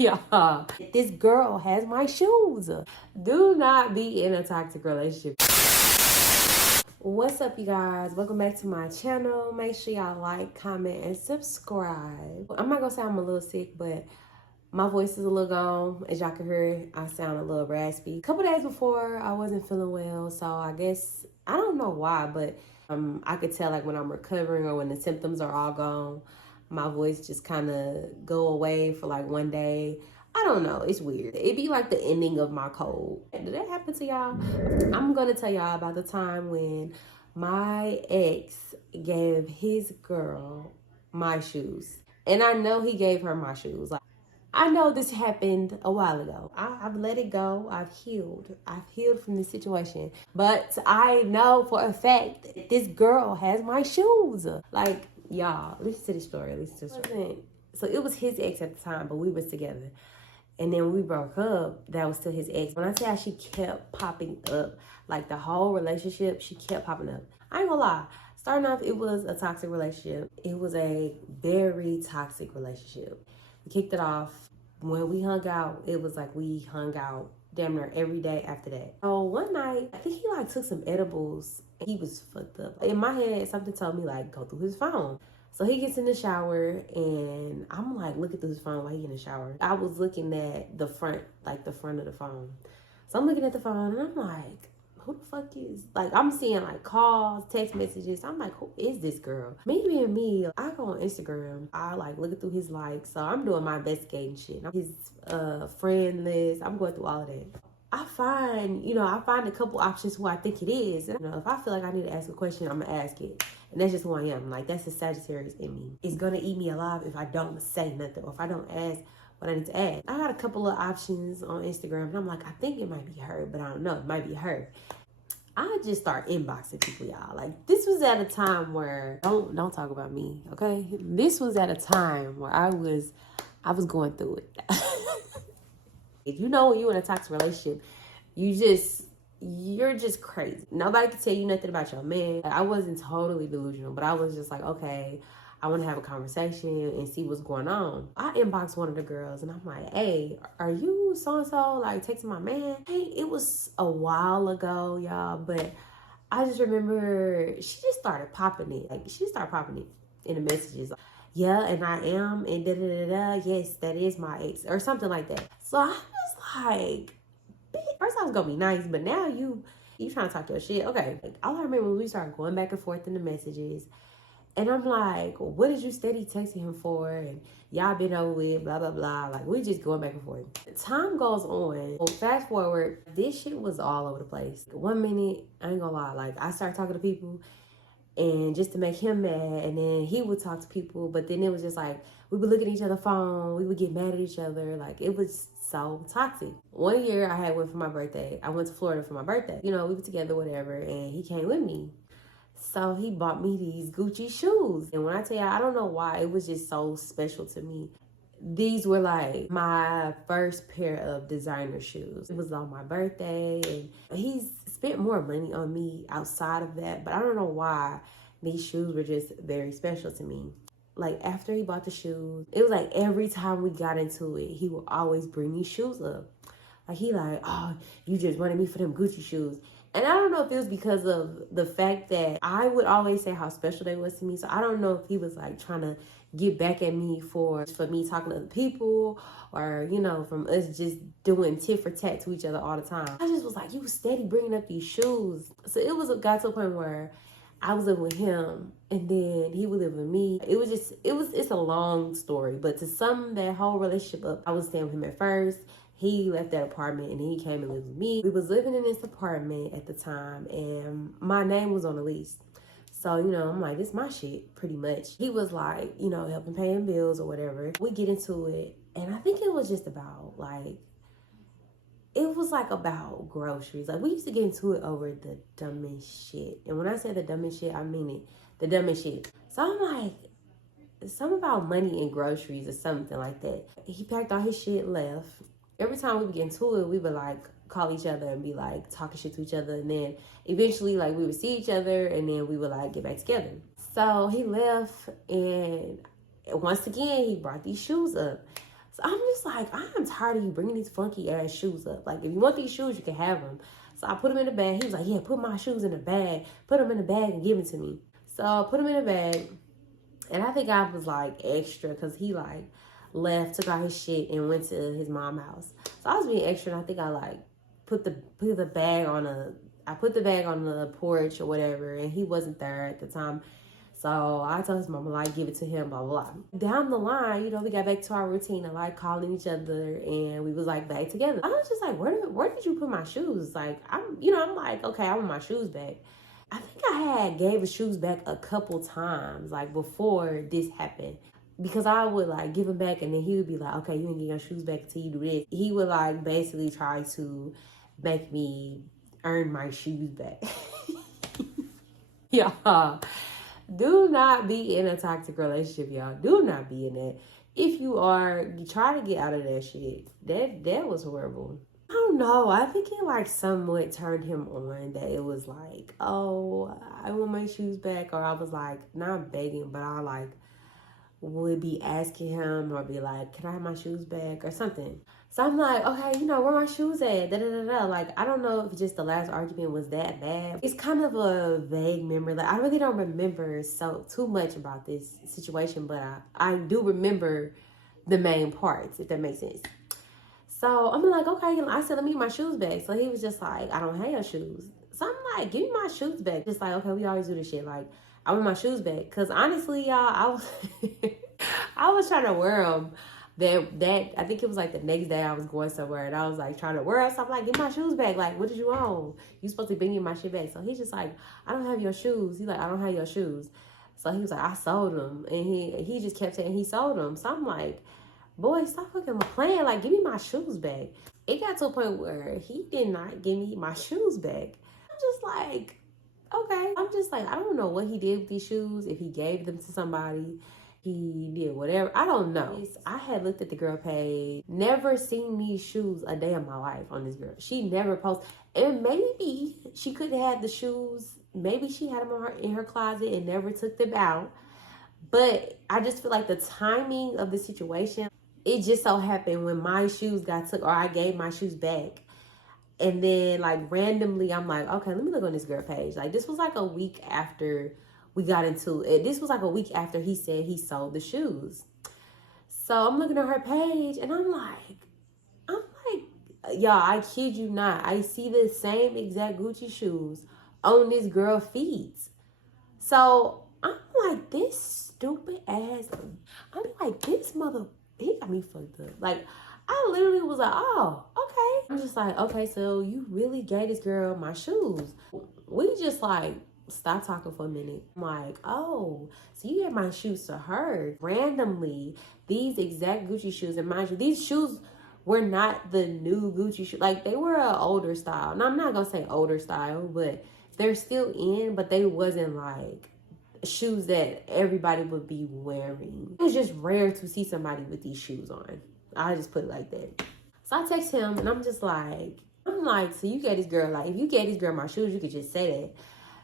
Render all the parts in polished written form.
Yeah, this girl has my shoes. Do not be in a toxic relationship. What's up, you guys? Welcome back to my channel. Make sure y'all like, comment, and subscribe. I'm not gonna say I'm a little sick, but my voice is a little gone. As y'all can hear, I sound a little raspy. A couple days before, I wasn't feeling well, so I guess, I don't know why, but I could tell like when I'm recovering or when the symptoms are all gone, my voice just kind of go away for like one day. I don't know. It's weird. It'd be like the ending of my cold. Did that happen to y'all? I'm going to tell y'all about the time when my ex gave his girl my shoes. And I know he gave her my shoes. Like, I know this happened a while ago. I've let it go. I've healed. I've healed from this situation. But I know for a fact that this girl has my shoes. Like, y'all, listen to the story. Listen to the story. So it was his ex at the time, but we was together. And then when we broke up, that was still his ex. When I say how she kept popping up, like the whole relationship, she kept popping up. I ain't gonna lie. Starting off, it was a toxic relationship. It was a very toxic relationship. We kicked it off. When we hung out, it was like we hung out damn near every day after that. So one night, I think he like took some edibles. He was fucked up. In my head, something told me like, go through his phone. So he gets in the shower and I'm like looking through his phone while he in the shower. I was looking at the front, like the front of the phone. So I'm looking at the phone and I'm like, who the fuck is, like, I'm seeing like calls, text messages. I'm like, who is this girl? Me being me, I go on Instagram. I like looking through his likes. So I'm doing my investigating shit. His friend list. I'm going through all of that. I find a couple options who I think it is. And, if I feel like I need to ask a question, I'm gonna ask it. And that's just who I am. Like, that's the Sagittarius in me. It's gonna eat me alive if I don't say nothing or if I don't ask what I need to ask. I got a couple of options on Instagram and I'm like, I think it might be her, but I don't know. It might be her. I just start inboxing people, y'all. Like, this was at a time where, don't talk about me, okay? This was at a time where I was going through it. If you know when you're in a toxic relationship, you're just crazy. Nobody can tell you nothing about your man. I wasn't totally delusional, but I was just like, okay, I want to have a conversation and see what's going on. I inboxed one of the girls and I'm like, hey, are you so-and-so like texting my man? Hey, it was a while ago, y'all, but I just remember she just started popping it. Like, she started popping it in the messages. Like, yeah, and I am, and da-da-da-da, yes, that is my ex, or something like that. So I was like, first I was gonna be nice, but now you trying to talk your shit. Okay, like, all I remember was we started going back and forth in the messages. And I'm like, what is you steady texting him for? And y'all been over with, blah, blah, blah. Like, we just going back and forth. Time goes on. Well, fast forward, this shit was all over the place. 1 minute, I ain't gonna lie, like, I started talking to people and just to make him mad. And then he would talk to people. But then it was just like, we would look at each other's phone. We would get mad at each other. Like, it was so toxic. One year I went for my birthday. I went to Florida for my birthday. We were together, whatever. And he came with me. So he bought me these Gucci shoes. And when I tell you, I don't know why, it was just so special to me. These were like my first pair of designer shoes. It was on my birthday and he's spent more money on me outside of that. But I don't know why these shoes were just very special to me. Like, after he bought the shoes, it was like every time we got into it, he would always bring these shoes up. Like, he like, oh, you just wanted me for them Gucci shoes. And I don't know if it was because of the fact that I would always say how special they was to me. So I don't know if he was like trying to get back at me for me talking to other people or, from us just doing tit for tat to each other all the time. I just was like, you steady bringing up these shoes. So it got to a point where I was living with him and then he would live with me. It's a long story, but to sum that whole relationship up, I was staying with him at first. He left that apartment and he came and lived with me. We was living in this apartment at the time and my name was on the lease. So, I'm like, this is my shit, pretty much. He was like, helping paying bills or whatever. We get into it and I think it was just about about groceries. Like, we used to get into it over the dumbest shit. And when I say the dumbest shit, I mean it. The dumbest shit. So I'm like, something about money and groceries or something like that. He packed all his shit, left. Every time we would get into it, we would like call each other and be like talking shit to each other. And then eventually like we would see each other and then we would like get back together. So he left and once again, he brought these shoes up. So I'm just like, I am tired of you bringing these funky ass shoes up. Like, if you want these shoes, you can have them. So I put them in the bag. He was like, yeah, put my shoes in the bag. Put them in the bag and give them to me. So I put them in the bag. And I think I was like extra because he like left, took out his shit and went to his mom's house. So I was being extra, and I think I like put the bag on the porch or whatever, and he wasn't there at the time. So I told his mama, like, give it to him, blah, blah, blah. Down the line, you know, we got back to our routine of, like, calling each other, and we was, like, back together. I was just like, where did you put my shoes? Like, I'm like, okay, I want my shoes back. I think I had gave his shoes back a couple times, like, before this happened. Because I would, like, give him back, and then he would be like, okay, you ain't get your shoes back until you do this. He would, like, basically try to make me earn my shoes back. Yeah. Do not be in a toxic relationship, y'all. Do not be in that. If you are, you try to get out of that shit. That was horrible. I don't know. I think it like somewhat turned him on that it was like, oh, I want my shoes back. Or I was like, not begging, but I like would be asking him or be like, can I have my shoes back or something. So I'm like, okay, you know, where my shoes at? Da, da, da, da. Like, I don't know if just the last argument was that bad. It's kind of a vague memory. Like, I really don't remember too much about this situation, but I do remember the main parts, if that makes sense. So I'm like, okay, I said, let me get my shoes back. So he was just like, I don't have your shoes. So I'm like, give me my shoes back. Just like, okay, we always do this shit. Like, I want my shoes back. Because honestly, y'all, I was trying to wear them. That I think it was like the next day I was going somewhere and I was like trying to wear them. So I'm like, get my shoes back. Like, what did you want? You supposed to be bringing my shit back. So he's just like, I don't have your shoes. He's like, I don't have your shoes. So he was like, I sold them. And he just kept saying he sold them. So I'm like, boy, stop fucking playing. Like, give me my shoes back. It got to a point where he did not give me my shoes back. I'm just like, okay. I'm just like, I don't know what he did with these shoes. If he gave them to somebody, he did whatever. I don't know. I had looked at the girl page, never seen these shoes a day of my life on this girl. She never posted. And maybe she could have had the shoes. Maybe she had them in her closet and never took them out. But I just feel like the timing of the situation, it just so happened when my shoes got took, or I gave my shoes back. And then like randomly, I'm like, okay, let me look on this girl page. Like this was like a week after we got into it. This was like a week after he said he sold the shoes. So I'm looking at her page and I'm like, y'all, I kid you not. I see the same exact Gucci shoes on this girl feet. So I'm like, this stupid ass. I'm like, this mother, he got me fucked up. Like, I literally was like, oh, okay. I'm just like, okay, so you really gave this girl my shoes. We just like stopped talking for a minute. I'm like, oh, so you gave my shoes to her randomly. These exact Gucci shoes, and mind you, these shoes were not the new Gucci shoes. Like, they were an older style. Now, I'm not gonna say older style, but they're still in, but they wasn't like shoes that everybody would be wearing. It was just rare to see somebody with these shoes on. I just put it like that. So I text him and I'm like, so you gave this girl, like, if you gave this girl my shoes, you could just say that.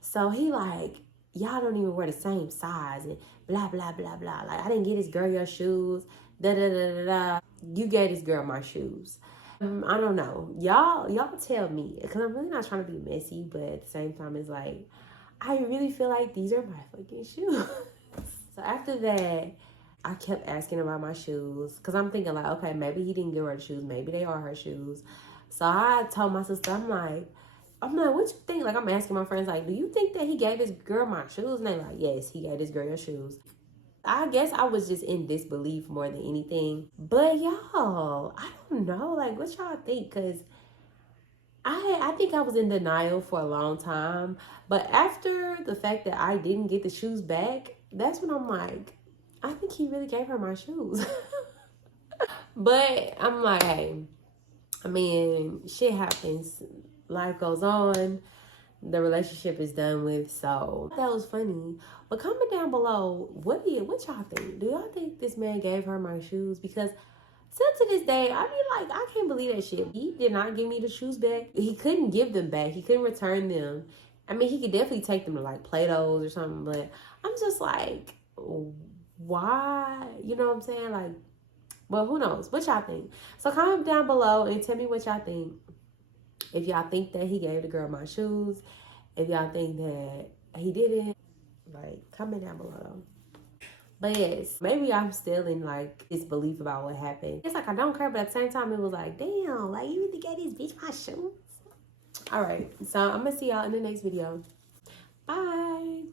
So he like, y'all don't even wear the same size and blah, blah, blah, blah. Like, I didn't get this girl your shoes, da, da, da, da, da. You gave this girl my shoes. I don't know. Y'all tell me, because I'm really not trying to be messy, but at the same time, it's like, I really feel like these are my fucking shoes. So after that, I kept asking about my shoes because I'm thinking like, okay, maybe he didn't give her the shoes. Maybe they are her shoes. So I told my sister, I'm like, what you think? Like, I'm asking my friends, like, do you think that he gave this girl my shoes? And they're like, yes, he gave this girl your shoes. I guess I was just in disbelief more than anything. But y'all, I don't know. Like, what y'all think? Because I think I was in denial for a long time. But after the fact that I didn't get the shoes back, that's when I'm like, I think he really gave her my shoes. But I'm like, hey, I mean, shit happens. Life goes on. The relationship is done with. So that was funny. But comment down below, what y'all think? Do y'all think this man gave her my shoes? Because still to this day, I be like, I can't believe that shit. He did not give me the shoes back. He couldn't give them back. He couldn't return them. I mean, he could definitely take them to like Play-Dohs or something. But I'm just like, why? You know what I'm saying? Like, But who knows? What y'all think? So comment down below and tell me what y'all think. If y'all think that he gave the girl my shoes, if y'all think that he didn't, like, comment down below. But yes, maybe I'm still in like disbelief about what happened. It's like I don't care, but at the same time, it was like, damn, like you need to get this bitch my shoes. All right, so I'm gonna see y'all in the next video. Bye.